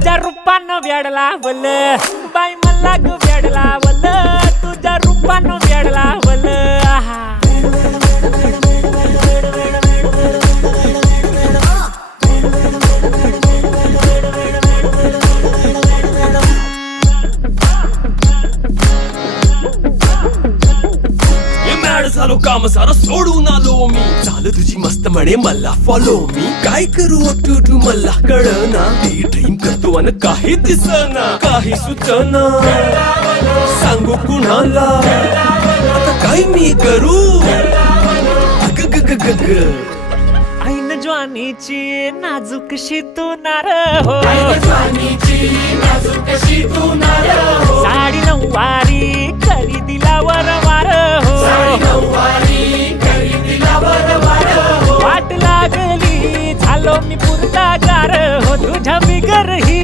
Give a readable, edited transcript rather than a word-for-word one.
तुझ्या रूपानं वेडला वल बाई मला ग वेडला वल तुझ्या रूपानं वेडला वल झालो काम सारा सोडून आलो मी झालं तुझी मस्त म्हणे मला फॉलो मी काय करू टू मला कळना ते ड्रीम करतो आणि काही दिसना काही सुचना सांगू कुणाला आता काय मी करू ऐन ज्वानीची नाजूकशी तू नार हो साडी नऊवारी खरेदीला वरवार हो वाट लागली झालो मी पुरता गार हो तुझ्या बिगर ही